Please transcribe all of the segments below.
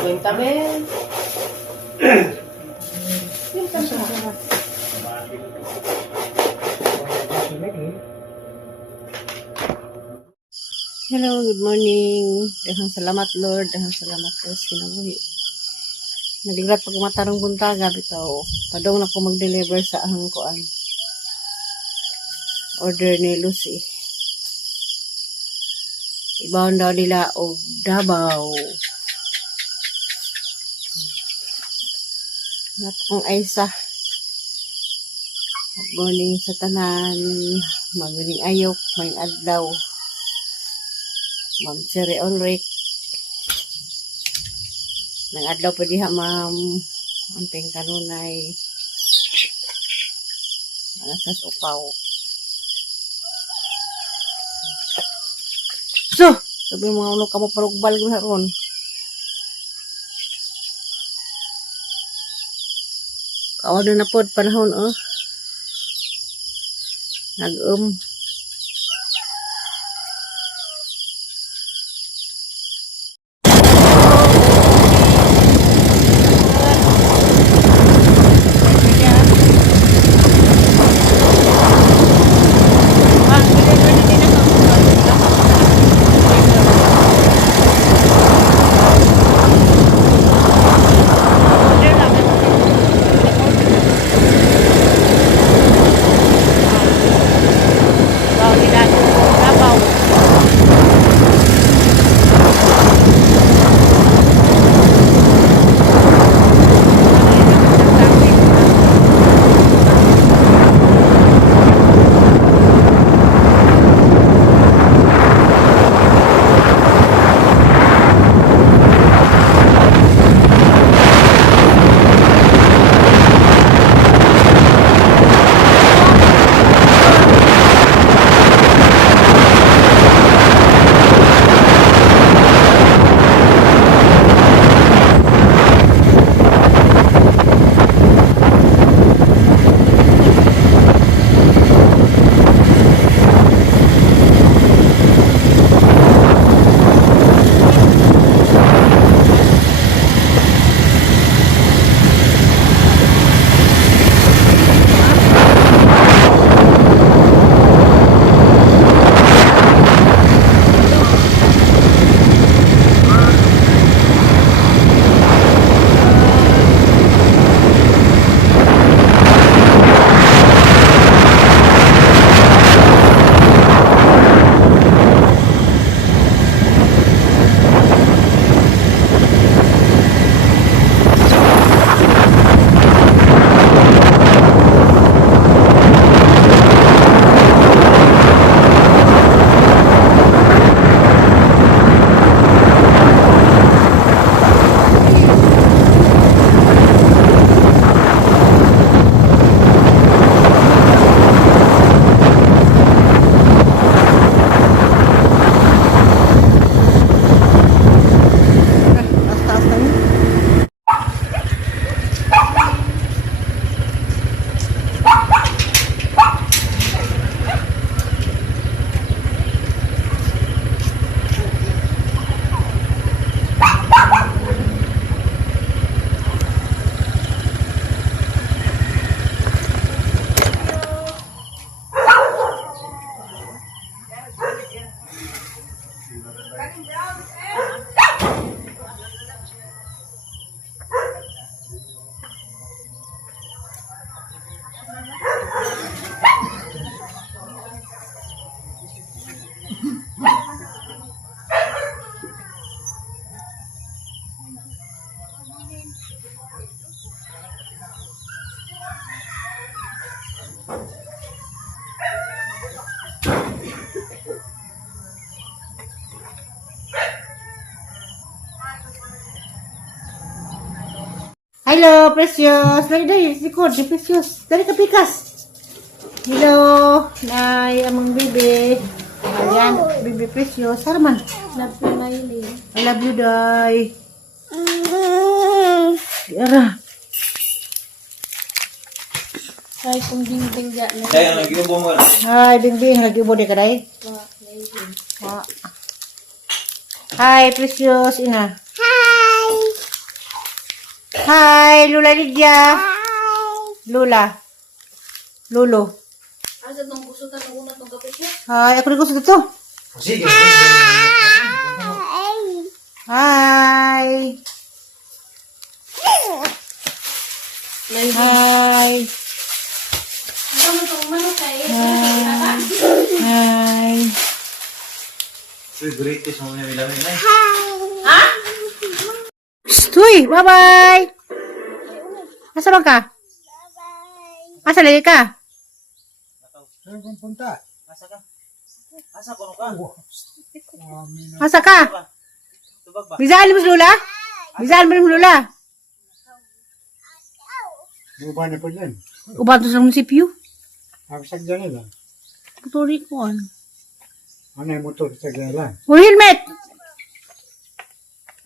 Cuéntame. Hello, good morning. Dahang salamat Lord, dahang salamat po sa kinabuhi. Naglirat pag matarong buntaga bitaw. Padong na ko mag-deliver sa ahang kuan. Order ni Lucy. Ibaon daw nila og Davao. Natong Aisa. Good morning sa tanan. Magaling ayok, may adlaw. Ma'am Siri Ulrich. May adlaw pa diha, ma'am. Amping kanunay. Anasas upaw. So, sabi mga ulo ka mo parugbal ko na ron. Kawan na po panahon, oh. Nag-um. Hello, Precious. Dali, dali. Likod, si Precious. Dali ka, Pikas. Hello, Nay, among bibi. Ayan, bibi Precious. Sarman. Love you, Miley. I love you, Day. Yara. Ay, kung ding-ding dyan. Dahil ang nag-iubo mo. Hi, Bingbing. Nag-ibo di ka, Day? Ah. Hi, Precious. Ina. Hi. Hi, Lula Lydia. Lula. Lolo. Asa nung gusto ka nung una itong gabi siya? Hi, ako rin gusto dito. Sige. Hi. Hi. Ano itong manok kayo? Hi. Uy, greatest mo na nilamin na. Uy, bye-bye. Asa bang ka? Asa lagi ka? Saan kong punta? Asa ka? Asa ko ka? Asa ka? Tubag ba? Bisaan mo si Lula? Bisaan mo si Lula? Lupa na po dyan. Ubato sa munisipyo. Aksag dyan nila. Puerto Rico. Ano yung motor sa gala? O helmet!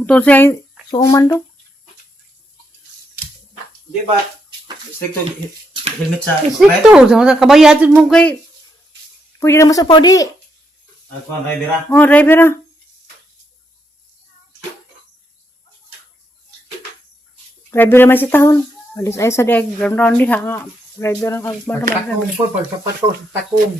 Motor sa suuman do. Di ba? Stricto helmet sa... Istrikto. Sa kabayatid mo kay... Pwede naman sa podi. Ako ang driver ha? Oh, driver na. Driver naman si Tahon. Alis ay sa deg. Round din ha nga. Driver ang Pagtakong po, pagtapat ko sa takong.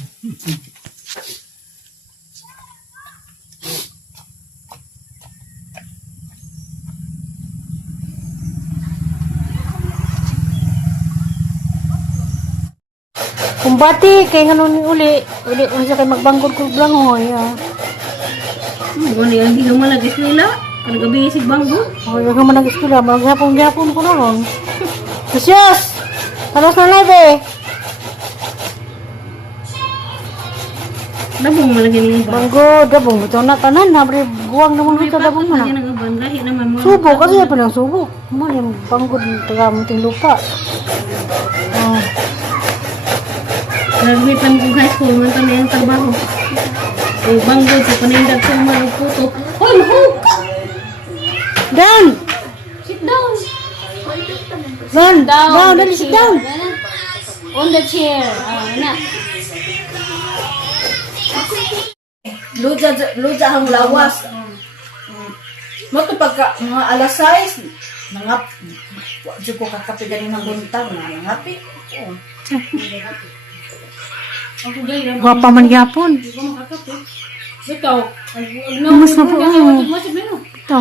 Kumbati, kay nga nun uli. Uli, kung siya kay magbanggol ko blangoy. Ano yan? Hindi naman lagi sila. Ano gabi si Banggo? Oh, yung naman nag-eskwela. Maghapon ko na ron. Precious! Talos na live eh. Dabong malagi ng Banggo, dabong. Ito na tanan. Nabre, guwang naman ito dabong na. Lagi ng banggahi naman mo. Subo, kasi yan palang subo. Mali, yung banggo, taga-munting lupa. Oh. Nagbitan ko high school, man kami ang trabaho. Eh, Banggo, sa panindag ko maluputo. Hoy, mahog! Down! Sit down! Down! Down! Dali, sit down! On the chair. Na. Luja ang lawas. Mato pagka mga alas 6, nangap. Wajud ko kakape galing ng buntag na nangapi. Guwapa man gyapon. Ikaw. Mas na po. Ito.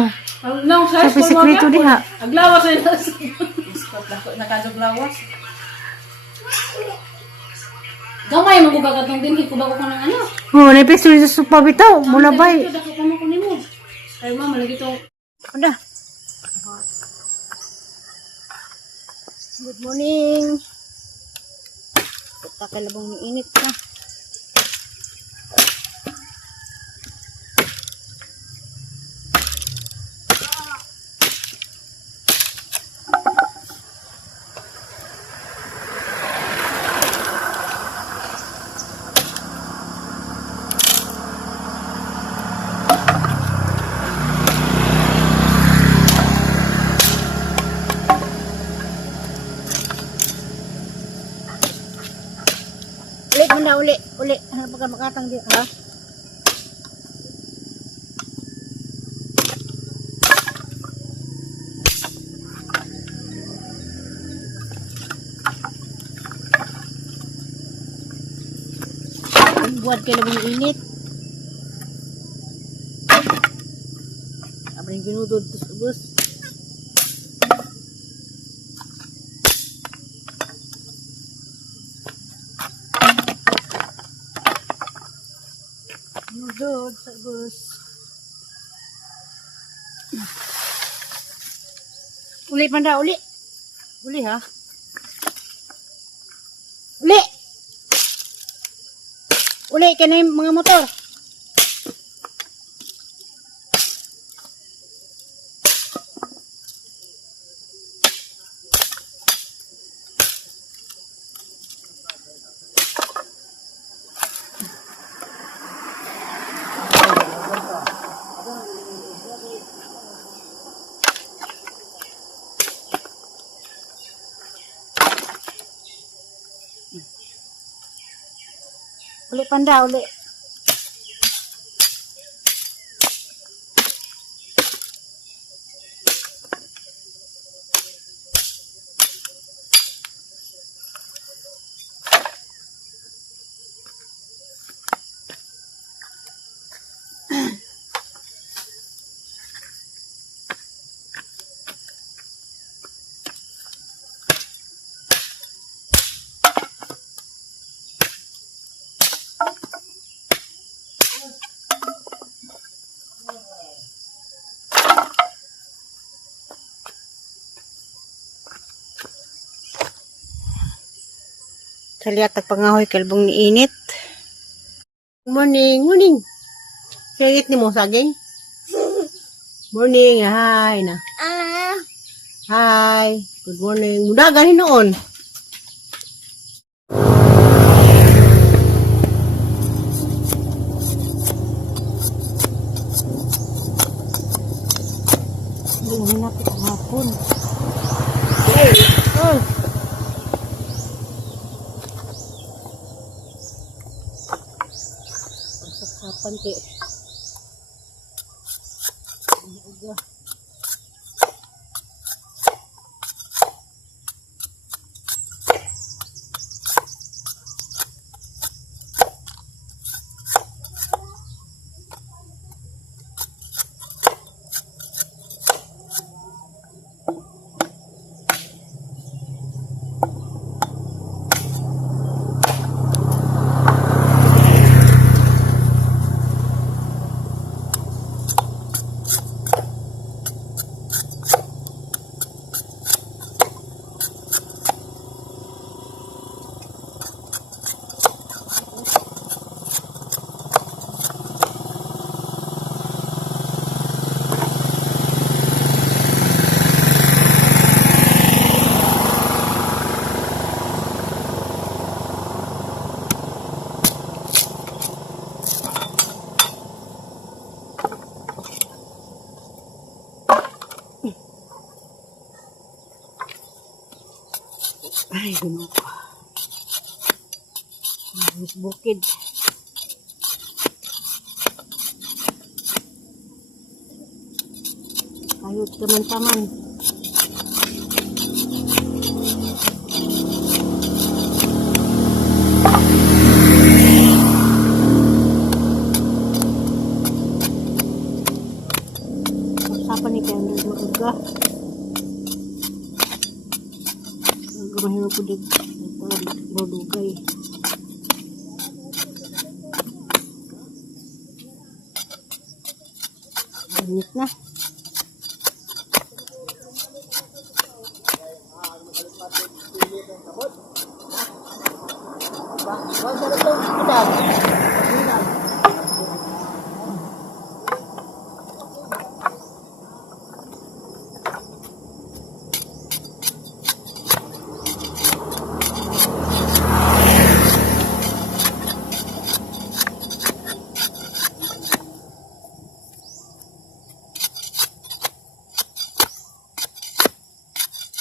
Sa sekreto diha. Aglawas ay nasa. Nakaduglawas. Gamay mo ba katong dinhi ko ba ko ng ano? Oh, naipis sa supa bitaw. Mula bay. Dako ko mo nimo. Kay mama lagi to. Ada. Good morning. Pakalabong ni init na. Uli. Ano pagka makatang di, ha? Buat kayo labang init. Apa yang ginudod bus. Ginudod sa bus. Uli panda, uli. Uli ha. Uli. Uli ka na yung mga motor. Uli panda, uli. Saliatag pangahoy kalbong ni init. Morning, morning. Kaya ni mo saging? Morning, hi na. Hi, good morning. Muda ganin noon. Hindi na napit ang hapon. Hey, oh. Kapan ke? Ay, ginoo ko. Mas bukid. Ayot taman-taman. Sapa ni kayo mag-uga. Mahirap po din magdugay. Init na.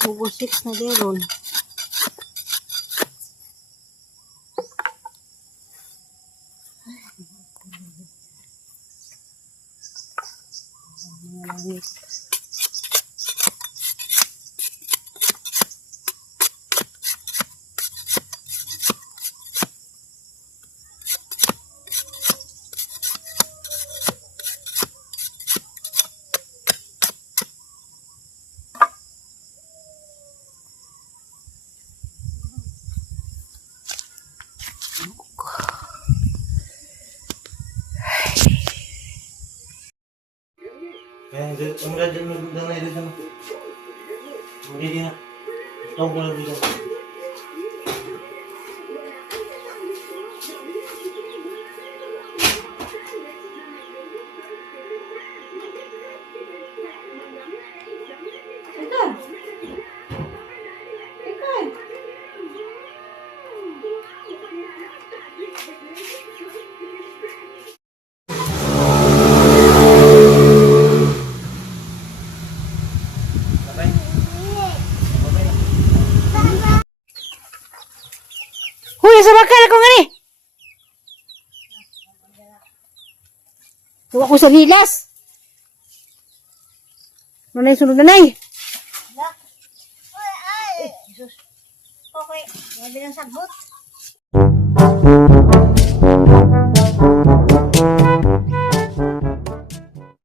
Bugo 6 na deron. Langit. Ang radyo mo lang na ito na. Hindi na. Tawag ko lang dito. Huy, sa bakal ako nga ni. Tuwa ko sa hilas. Ano na yung sunod na nay? Okay, hindi lang sagot.